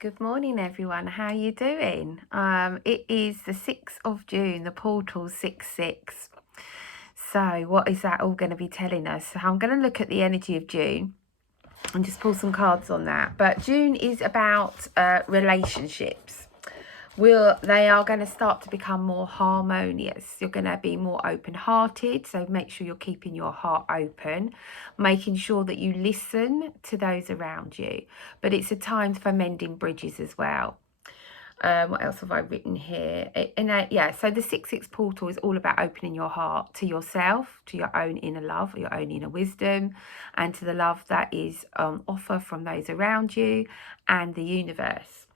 Good morning, everyone. How are you doing? It is the 6th of June, the portal 6-6. So what is that all going to be telling us? So I'm going to look at the energy of June and just pull some cards on that. But June is about relationships. They are going to start to become more harmonious. You're going to be more open-hearted, so make sure you're keeping your heart open, making sure that you listen to those around you. But it's a time for mending bridges as well. What else have I written here? So the 6-6 portal is all about opening your heart to yourself, to your own inner love, your own inner wisdom, and to the love that is offer from those around you and the universe.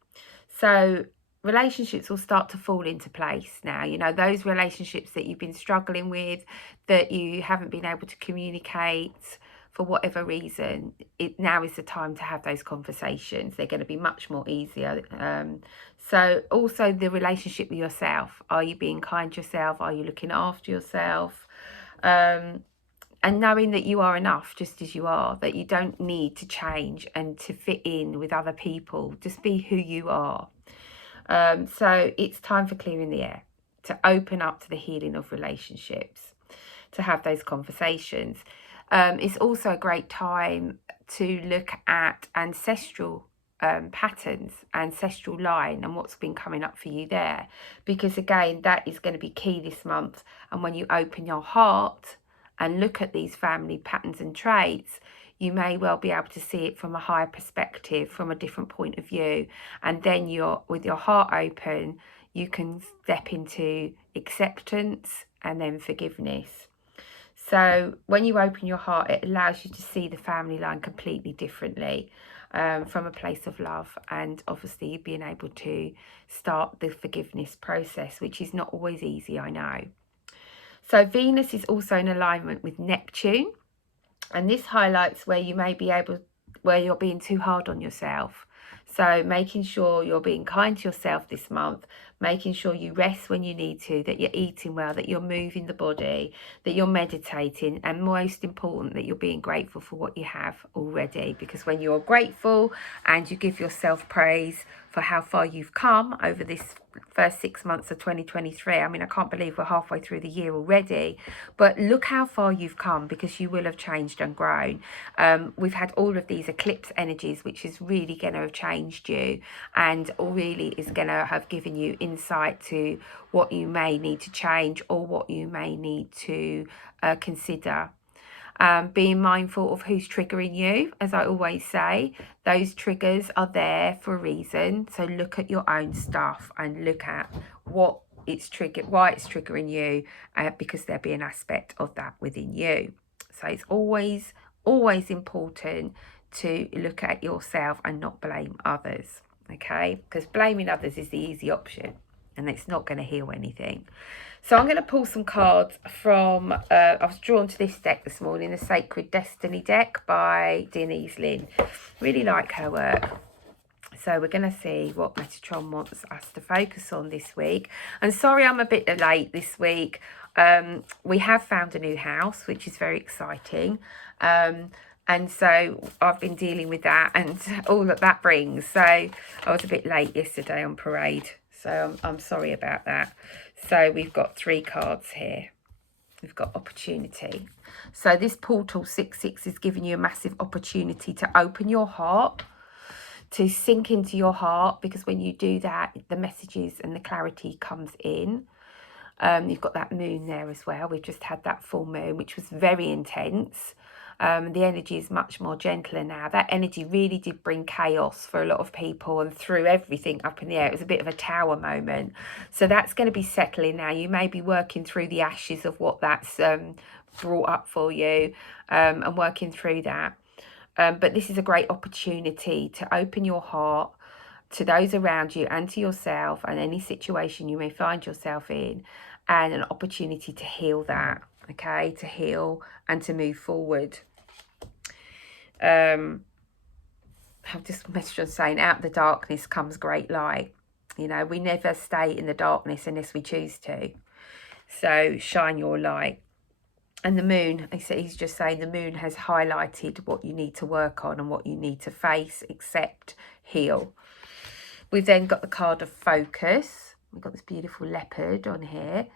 So relationships will start to fall into place now. You know, those relationships that you've been struggling with, that you haven't been able to communicate for whatever reason, now is the time to have those conversations. They're going to be much more easier. So also the relationship with yourself. Are you being kind to yourself? Are you looking after yourself? And knowing that you are enough just as you are, that you don't need to change and to fit in with other people. Just be who you are. So it's time for clearing the air, to open up to the healing of relationships, to have those conversations. It's also a great time to look at ancestral patterns, ancestral line, and what's been coming up for you there. Because again, that is going to be key this month. And when you open your heart and look at these family patterns and traits, you may well be able to see it from a higher perspective, from a different point of view. And then with your heart open, you can step into acceptance and then forgiveness. So when you open your heart, it allows you to see the family line completely differently, from a place of love, and obviously being able to start the forgiveness process, which is not always easy, I know. So Venus is also in alignment with Neptune, and this highlights where you're being too hard on yourself. So making sure you're being kind to yourself this month, making sure you rest when you need to, that you're eating well, that you're moving the body, that you're meditating, and most important, that you're being grateful for what you have already. Because when you're grateful and you give yourself praise for how far you've come over this first 6 months of 2023. I mean, I can't believe we're halfway through the year already, but look how far you've come, because you will have changed and grown. We've had all of these eclipse energies, which is really going to have changed you, and really is going to have given you insight to what you may need to change, or what you may need to consider. Being mindful of who's triggering you. As I always say, those triggers are there for a reason. So look at your own stuff and look at why it's triggering you, because there'll be an aspect of that within you. So it's always important to look at yourself and not blame others, okay? Because blaming others is the easy option, and it's not going to heal anything. So I'm going to pull some cards from, I was drawn to this deck this morning, the Sacred Destiny deck by Denise Lynn. Really like her work. So we're going to see what Metatron wants us to focus on this week. And sorry I'm a bit late this week. We have found a new house, which is very exciting. And so I've been dealing with that and all that brings. So I was a bit late yesterday on parade. So I'm sorry about that. So we've got 3 cards here. We've got opportunity. So this portal 6-6 is giving you a massive opportunity to open your heart, to sink into your heart, because when you do that, the messages and the clarity comes in. You've got that moon there as well. We've just had that full moon, which was very intense. The energy is much more gentler now. That energy really did bring chaos for a lot of people and threw everything up in the air. It was a bit of a tower moment. So that's going to be settling now. You may be working through the ashes of what that's brought up for you, and working through that. But this is a great opportunity to open your heart to those around you and to yourself, and any situation you may find yourself in, and an opportunity to heal that, okay, to heal and to move forward. I've just messaged on saying, out of the darkness comes great light. You know, we never stay in the darkness unless we choose to. So shine your light. And the moon, he's just saying, the moon has highlighted what you need to work on and what you need to face, accept, heal. We've then got the card of focus. We've got this beautiful leopard on here.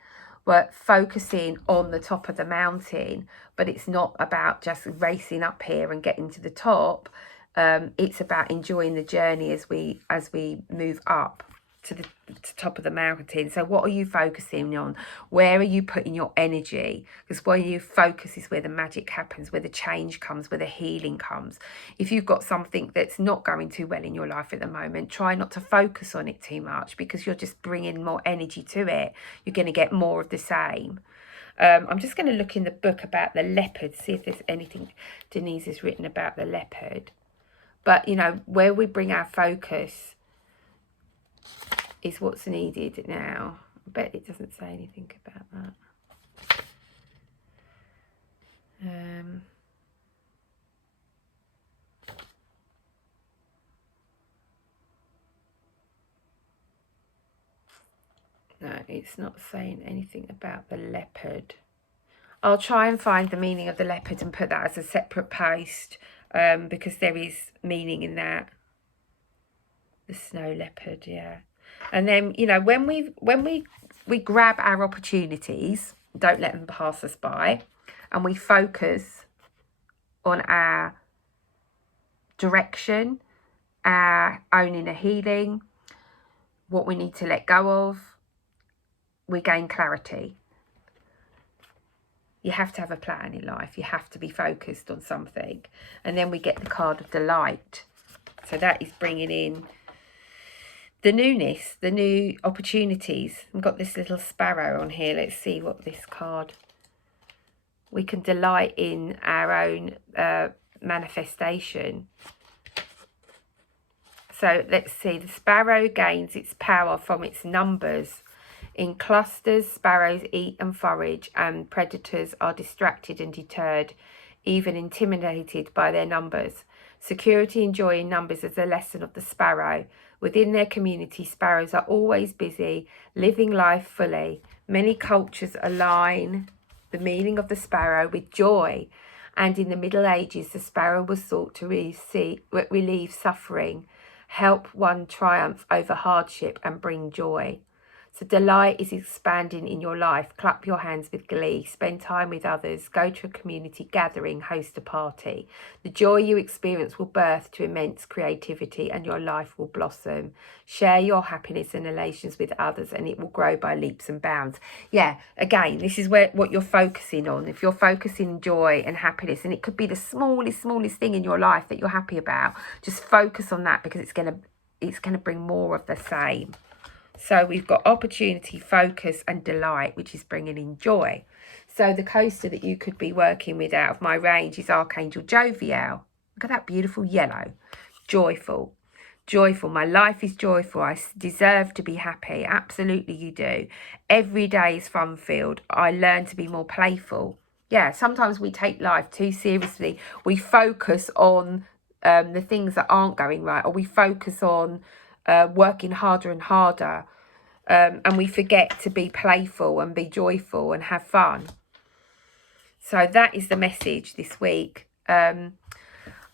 We're focusing on the top of the mountain, but it's not about just racing up here and getting to the top. It's about enjoying the journey as we move up to the top of the mountain. So what are you focusing on? Where are you putting your energy? Because where you focus is where the magic happens, where the change comes, where the healing comes. If you've got something that's not going too well in your life at the moment, try not to focus on it too much, because you're just bringing more energy to it. You're going to get more of the same. I'm just going to look in the book about the leopard, see if there's anything Denise has written about the leopard. But, you know, where we bring our focus is what's needed now. I bet it doesn't say anything about that. No, it's not saying anything about the leopard. I'll try and find the meaning of the leopard and put that as a separate post, because there is meaning in that. The snow leopard, yeah. And then, you know, when we grab our opportunities, don't let them pass us by, and we focus on our direction, our own inner healing, what we need to let go of, we gain clarity. You have to have a plan in life. You have to be focused on something. And then we get the card of delight. So that is bringing in the newness, the new opportunities. I've got this little sparrow on here. Let's see what this card... We can delight in our own manifestation. So let's see. The sparrow gains its power from its numbers. In clusters, sparrows eat and forage, and predators are distracted and deterred, even intimidated by their numbers. Security and joy in numbers is a lesson of the sparrow. Within their community, sparrows are always busy, living life fully. Many cultures align the meaning of the sparrow with joy, and in the Middle Ages, the sparrow was thought to relieve suffering, help one triumph over hardship, and bring joy. So delight is expanding in your life. Clap your hands with glee. Spend time with others. Go to a community gathering. Host a party. The joy you experience will birth to immense creativity, and your life will blossom. Share your happiness and elations with others, and it will grow by leaps and bounds. Yeah, again, this is what you're focusing on. If you're focusing on joy and happiness, and it could be the smallest thing in your life that you're happy about, just focus on that, because it's gonna bring more of the same. So we've got opportunity, focus and delight, which is bringing in joy. So the coaster that you could be working with out of my range is Archangel Jovial. Look at that beautiful yellow. Joyful. Joyful. My life is joyful. I deserve to be happy. Absolutely you do. Every day is fun-filled. I learn to be more playful. Yeah, sometimes we take life too seriously. We focus on the things that aren't going right, or we focus on working harder and harder, and we forget to be playful and be joyful and have fun. So that is the message this week. I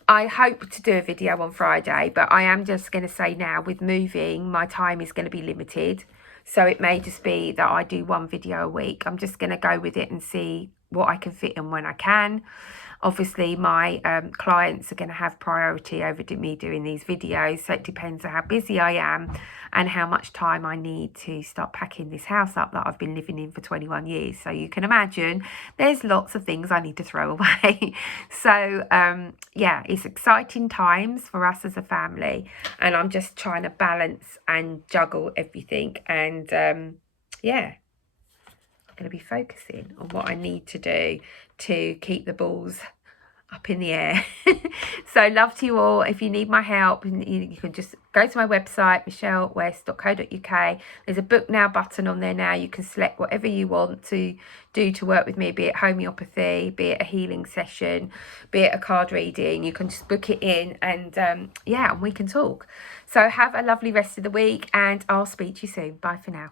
hope to do a video on Friday, but I am just going to say now, with moving, my time is going to be limited. So it may just be that I do one video a week. I'm just going to go with it and see what I can fit in when I can. Obviously, my clients are going to have priority over me doing these videos, so it depends on how busy I am and how much time I need to start packing this house up that I've been living in for 21 years. So you can imagine there's lots of things I need to throw away. So, yeah, it's exciting times for us as a family, and I'm just trying to balance and juggle everything. And, yeah, I'm going to be focusing on what I need to do to keep the balls up in the air. So love to you all. If you need my help, you can just go to my website, michellewest.co.uk. There's a book now button on there now. You can select whatever you want to do to work with me, be it homeopathy, be it a healing session, be it a card reading. You can just book it in, and yeah, and we can talk. So have a lovely rest of the week, and I'll speak to you soon. Bye for now.